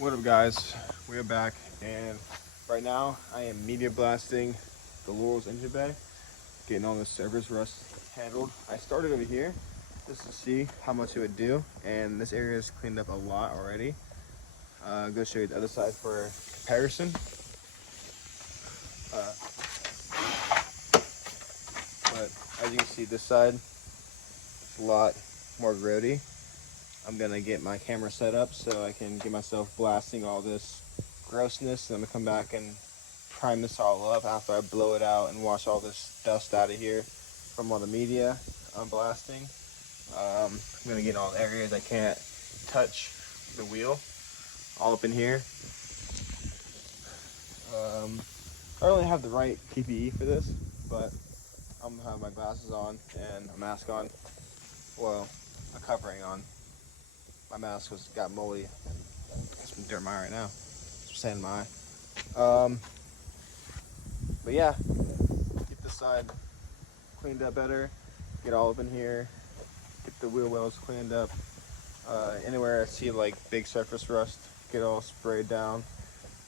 What up, guys? We are back, and right now I am media blasting the Laurel's engine bay, getting all the surface rust handled. I started over here just to see how much it would do, and this area is cleaned up a lot already. I'm going to show you the other side for comparison. But as you can see, this side is a lot more grody. I'm gonna get my camera set up so I can get myself blasting all this grossness, and I'm gonna come back and prime this all up after I blow it out and wash all this dust out of here from all the media I'm blasting. I'm gonna get all the areas I can't touch the wheel all up in here. I don't really have the right PPE for this, but I'm gonna have my glasses on and a mask on, well, a covering on. My mask got moldy. Got some dirt in my eye right now. Some sand in my eye. But yeah, get this side cleaned up better. Get all up in here. Get the wheel wells cleaned up. Anywhere I see like big surface rust, get all sprayed down.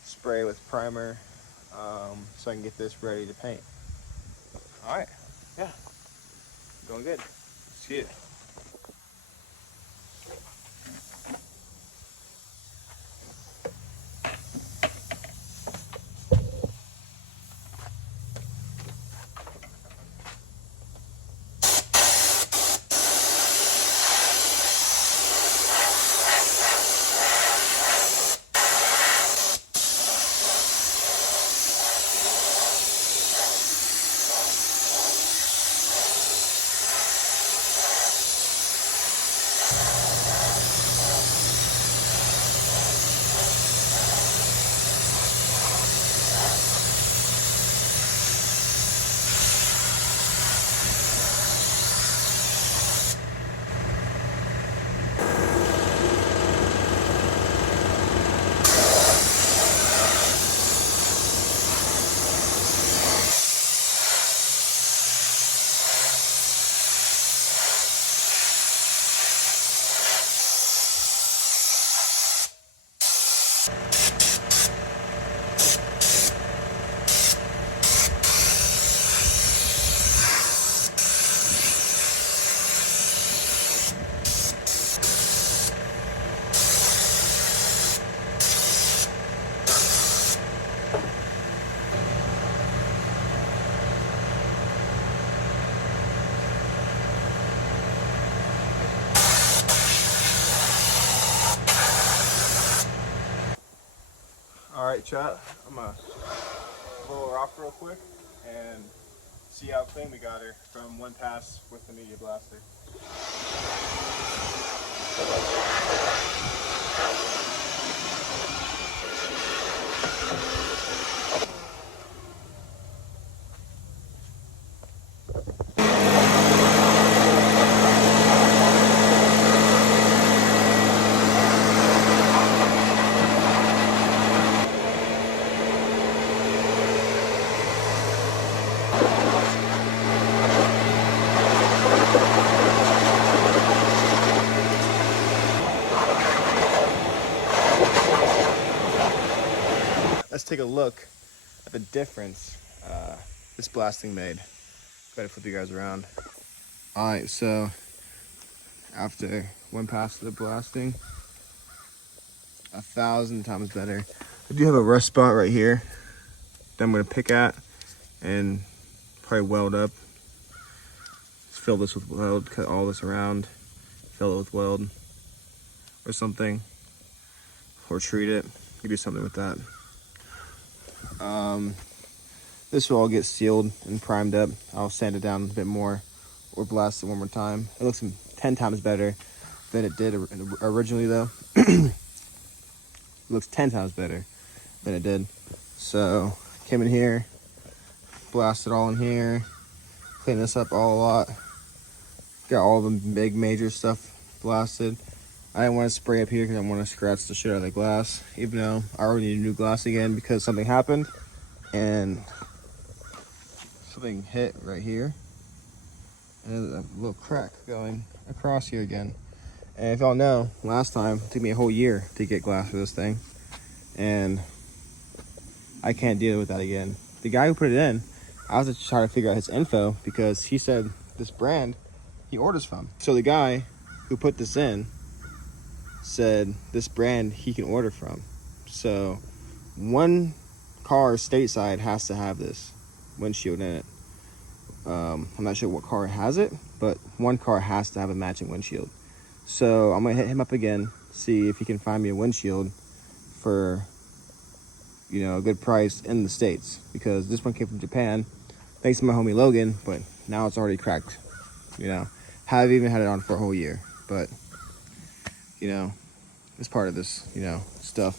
Spray with primer, so I can get this ready to paint. All right, yeah, going good. See it. All right, chat. I'm gonna blow her off real quick and see how clean we got her from one pass with the media blaster. Let's take a look at the difference this blasting made. Better flip you guys around. All right, so after one pass of the blasting, 1,000 times better. I do have a rust spot right here that I'm gonna pick at and probably weld up. Just fill this with weld, cut all this around, fill it with weld or something, or treat it. You can do something with that. This will all get sealed and primed up. I'll sand it down a bit more or blast it one more time. It looks 10 times better than it did originally though. It looks 10 times better than it did. So came in here, blasted all in here, clean this up all a lot. Got all the big major stuff blasted. I didn't want to spray up here because I want to scratch the shit out of the glass, even though I already need new glass again because something happened and something hit right here. And there's a little crack going across here again. And if y'all know, last time it took me a whole year to get glass for this thing. and I can't deal with that again. The guy who put it in, I was just trying to figure out his info because he said this brand he orders from. So the guy who put this in said this brand he can order from. So one car stateside has to have this windshield in it. I'm not sure what car has it, but one car has to have a matching windshield. So I'm gonna hit him up again, see if he can find me a windshield for, you know, a good price in the States, because this one came from Japan thanks to my homie Logan, but now it's already cracked. You know, haven't even had it on for a whole year, but you know, it's part of this, you know, stuff.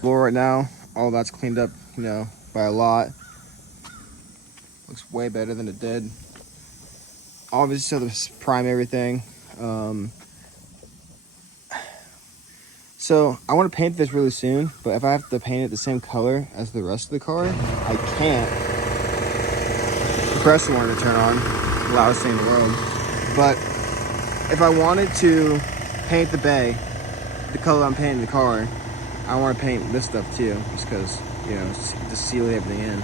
Floor right now, all that's cleaned up, you know, by a lot. Looks way better than it did. Obviously, still to prime everything. So I want to paint this really soon, but if I have to paint it the same color as the rest of the car, I can't. The compressor wanted to turn on, loudest thing in the world. But if I wanted to paint the bay the color I'm painting the car, I want to paint this stuff too, just because, you know, just seal everything in.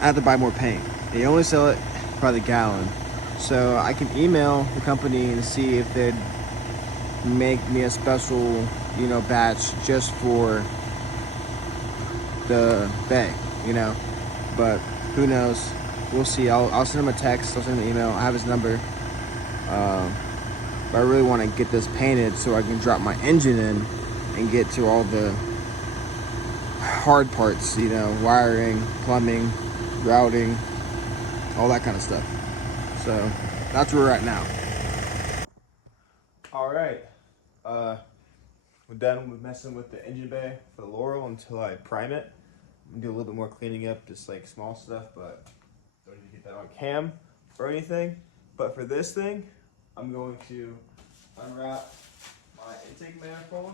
I have to buy more paint. They only sell it by the gallon, so I can email the company and see if they'd make me a special, you know, batch just for the bay, you know. But who knows? We'll see. I'll send him a text. I'll send him an email. I have his number. But I really want to get this painted so I can drop my engine in and get to all the hard parts, you know, wiring, plumbing, routing, all that kind of stuff. So that's where we're at now. All right. We're done with messing with the engine bay for the Laurel until I prime it. I'm gonna do a little bit more cleaning up, just like small stuff, but don't need to get that on cam or anything. But for this thing, I'm going to unwrap my intake manifold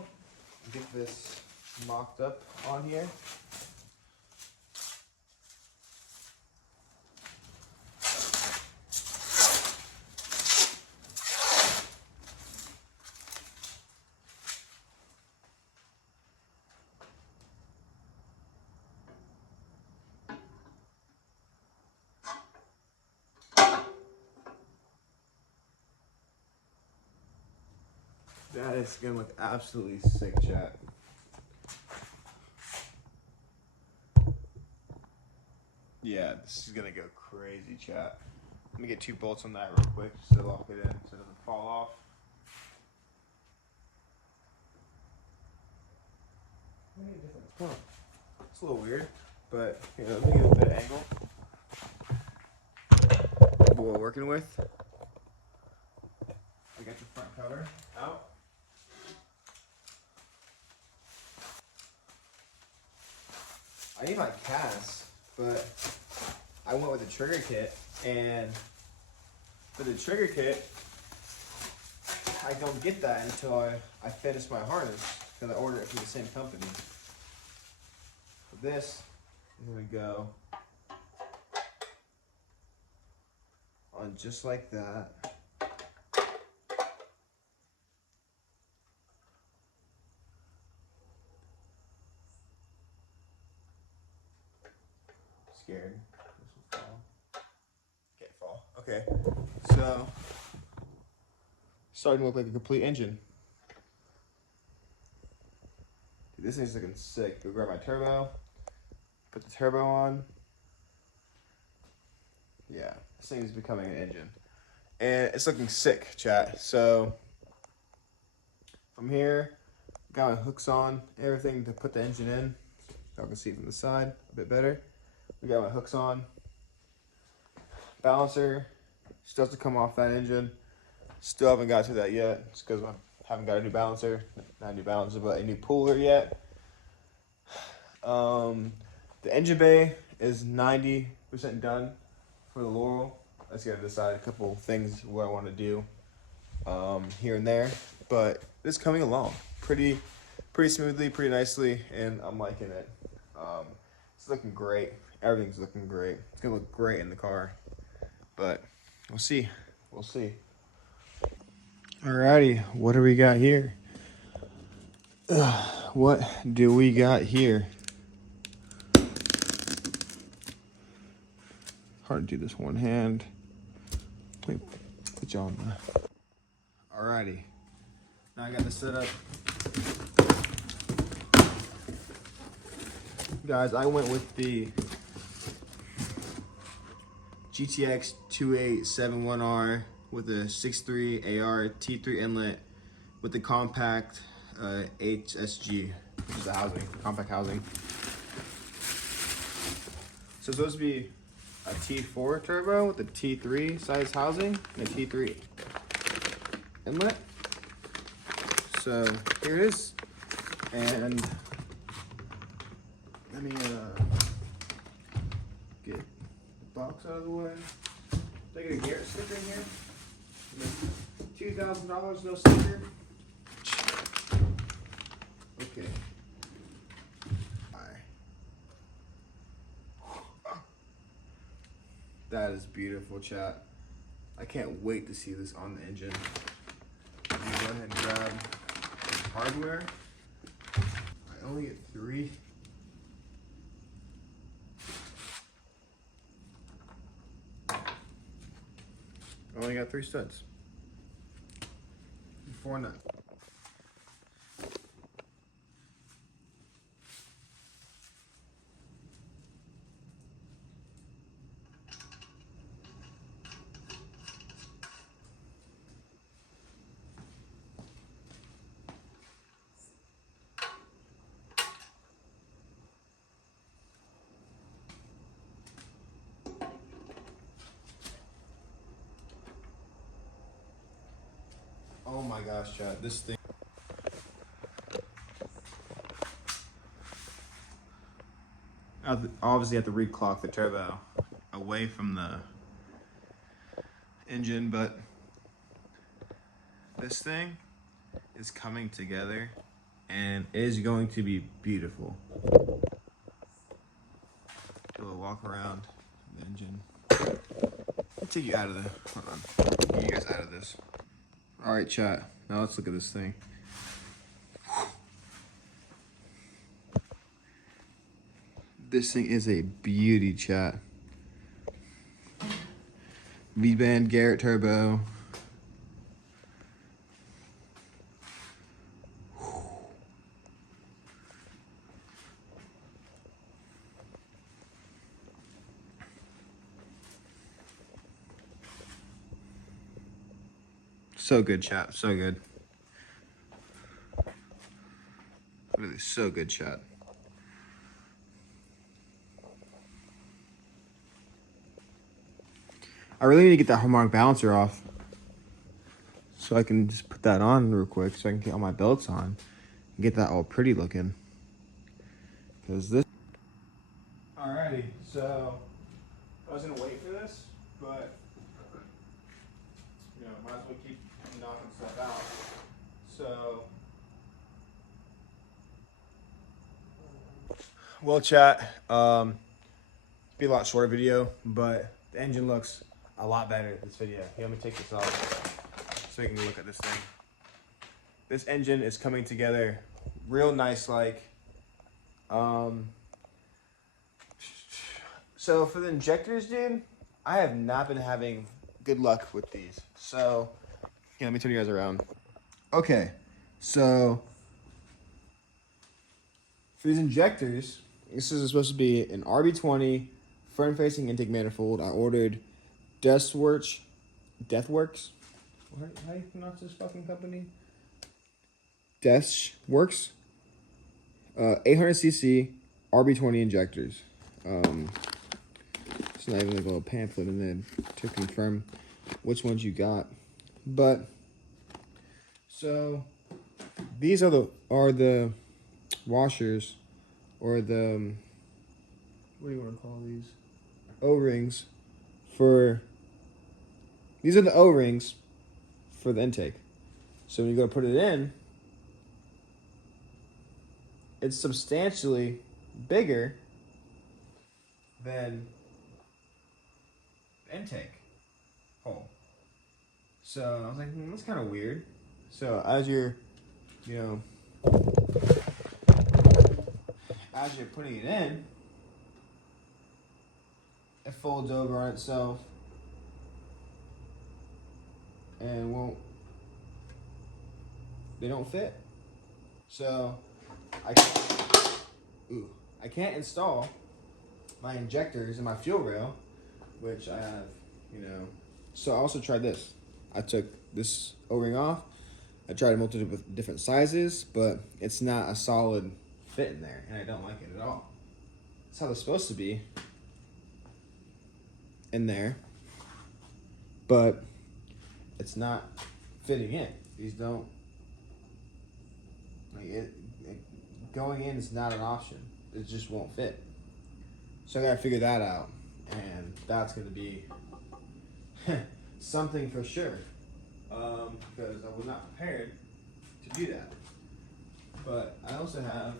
and get this mocked up on here. That is gonna look absolutely sick, chat. Yeah, this is gonna go crazy, chat. Let me get 2 bolts on that real quick just to lock it in so it doesn't fall off. It's a little weird, but you know, let me get a bit of angle. What we're working with. I got the front cover out. I need my cast, but I went with the trigger kit, and for the trigger kit, I don't get that until I finish my harness, because I ordered it from the same company. So this is going to go on just like that. Scared this will fall. Can't fall. Okay, so starting to look like a complete engine. Dude, this thing's looking sick. Go grab my turbo, put the turbo on. Yeah, this thing is becoming an engine, and it's looking sick, chat. So from here, got my hooks on, everything to put the engine in. Y'all can see from the side a bit better. We got my hooks on. Balancer still has to come off that engine. Still haven't got to that yet. It's because I haven't got a new balancer. Not a new balancer, but a new puller yet. The engine bay is 90% done for the Laurel. I just got to decide a couple things what I want to do here and there. But it's coming along pretty smoothly, pretty nicely, and I'm liking it. It's looking great. Everything's looking great. It's gonna look great in the car, but we'll see. We'll see. Alrighty, what do we got here? what do we got here? Hard to do this one hand. Let me put you on that. Alrighty. Now I got this set up. Guys, I went with the GTX 2871R with a 6.3 AR T3 inlet with the compact HSG, which is the housing, compact housing. So it's supposed to be a T4 turbo with a T3 size housing and a T3 inlet. So here it is. And let me get the box out of the way. Did I get a Garrett sticker in here? $2,000, no sticker. Okay. That is beautiful, chat. I can't wait to see this on the engine. Let me go ahead and grab some hardware. I only get 3. I only got 3 studs. 4 nuts. Oh my gosh, chat, this thing. Obviously have to reclock the turbo away from the engine, but this thing is coming together and it is going to be beautiful. Do a walk around the engine. I'll take you out of the, hold on, get you guys out of this. All right, chat, now let's look at this thing. This thing is a beauty, chat. V-band Garrett turbo. So good, chat, so good. Really so good, chat. I really need to get that harmonic balancer off so I can just put that on real quick so I can get all my belts on and get that all pretty looking. Because this... Alrighty, so I was gonna wait for this, but you know, might as well keep knocking stuff out. So, well, chat, be a lot shorter video, but the engine looks a lot better in this video. Here, let me take this off so you can look at this thing. This engine is coming together real nice, like. So for the injectors, dude, I have not been having good luck with these. So, yeah, let me turn you guys around. Okay, so for these injectors, this is supposed to be an RB20 front-facing intake manifold. I ordered Deathworks. How do you pronounce this fucking company? Deathworks. 800cc RB20 injectors. It's not even like a little pamphlet in there to confirm which ones you got. But so these are the washers, or the, what do you want to call these? O-rings for, these are the O-rings for the intake. So when you go to put it in, it's substantially bigger than the intake hole. So I was like, that's kind of weird. So as you're, you know, as you're putting it in, it folds over on itself and they don't fit. So I can't install my injectors and my fuel rail, which I have, So I also tried this. I took this O-ring off. I tried multiple different sizes, but it's not a solid fit in there, and I don't like it at all. That's how they're supposed to be in there, but it's not fitting in. These don't, going in is not an option. It just won't fit. So I gotta figure that out, and that's gonna be something for sure, because I was not prepared to do that. But I also have,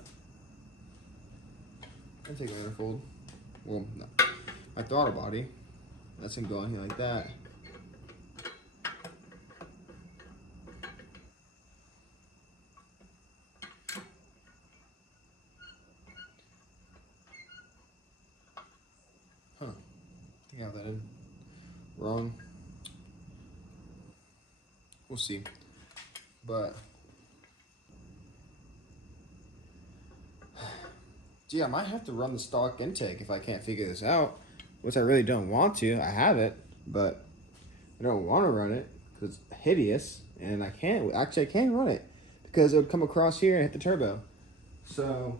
I'll take another fold. Well, no. My throttle body, that's gonna go on here like that. Huh, I think I have that in wrong. We'll see. But gee, I might have to run the stock intake if I can't figure this out, which I really don't want to. I have it, but I don't want to run it because it's hideous, and I can't. Actually, I can run it because it would come across here and hit the turbo. So,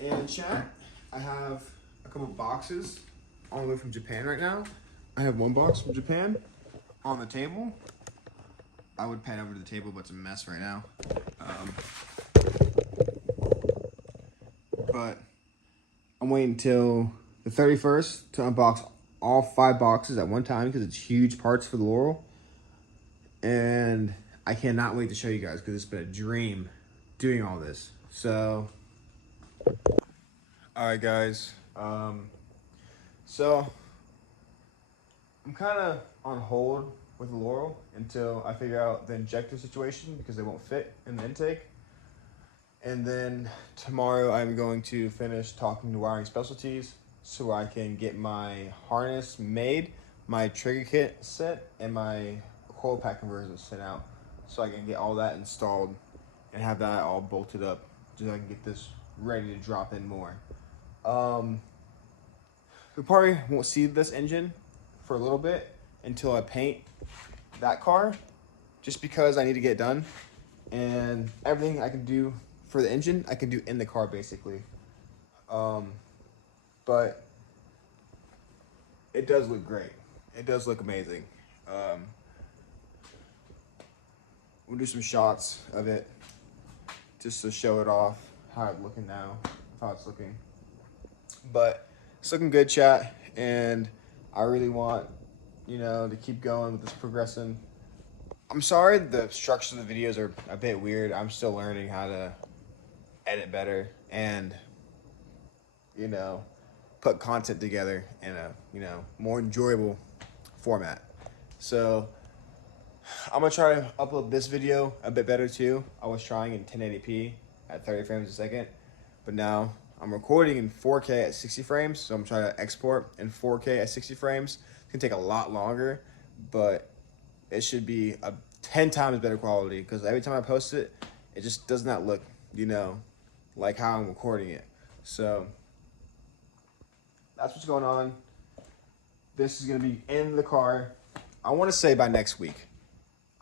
and chat, I have a couple boxes all the way from Japan right now. I have one box from Japan on the table. I would pan over to the table, but it's a mess right now. But I'm waiting until the 31st to unbox all 5 boxes at one time because it's huge parts for the Laurel. And I cannot wait to show you guys because it's been a dream doing all this. So, all right, guys. So I'm kind of on hold with the Laurel until I figure out the injector situation because they won't fit in the intake. And then tomorrow I'm going to finish talking to Wiring Specialties so I can get my harness made, my trigger kit set, and my coil pack conversion sent out so I can get all that installed and have that all bolted up so I can get this ready to drop in more. We probably won't see this engine for a little bit until I paint that car, just because I need to get it done, and everything I can do for the engine I can do in the car basically. But it does look great. It does look amazing. We'll do some shots of it just to show it off, how it's looking now, how it's looking. But it's looking good, chat, and I really want, to keep going with this progressing. I'm sorry the structure of the videos are a bit weird. I'm still learning how to edit better and, put content together in a, more enjoyable format. So I'm gonna try to upload this video a bit better too. I was trying in 1080p at 30 frames a second, but now I'm recording in 4K at 60 frames, so I'm trying to export in 4K at 60 frames. It's gonna take a lot longer, but it should be a 10 times better quality because every time I post it, it just does not look, like how I'm recording it. So that's what's going on. This is gonna be in the car. I want to say by next week.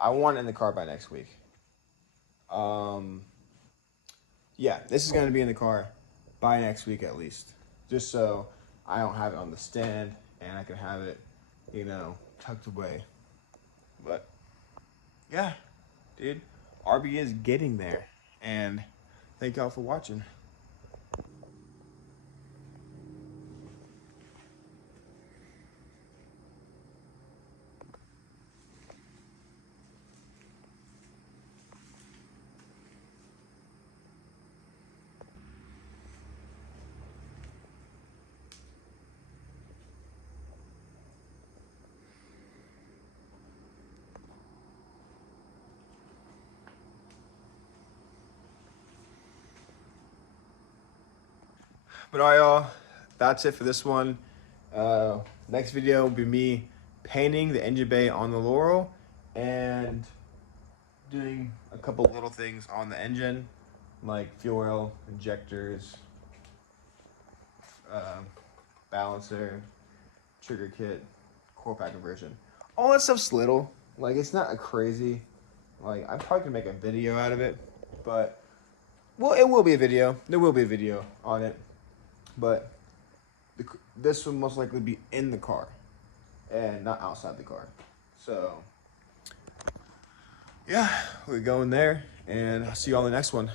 I want it in the car by next week. Yeah, this is gonna be in the car by next week at least, just so I don't have it on the stand and I can have it, tucked away. But yeah, dude, RB is getting there, and thank y'all for watching. But all right, y'all, that's it for this one. Next video will be me painting the engine bay on the Laurel and doing a couple little things on the engine, like fuel oil, injectors, balancer, trigger kit, core pack conversion. All that stuff's little. Like, it's not a crazy. Like, I'm probably gonna make a video out of it, but well, it will be a video. There will be a video on it, but this will most likely be in the car and not outside the car. So yeah, we're going there, and I'll see you on the next one.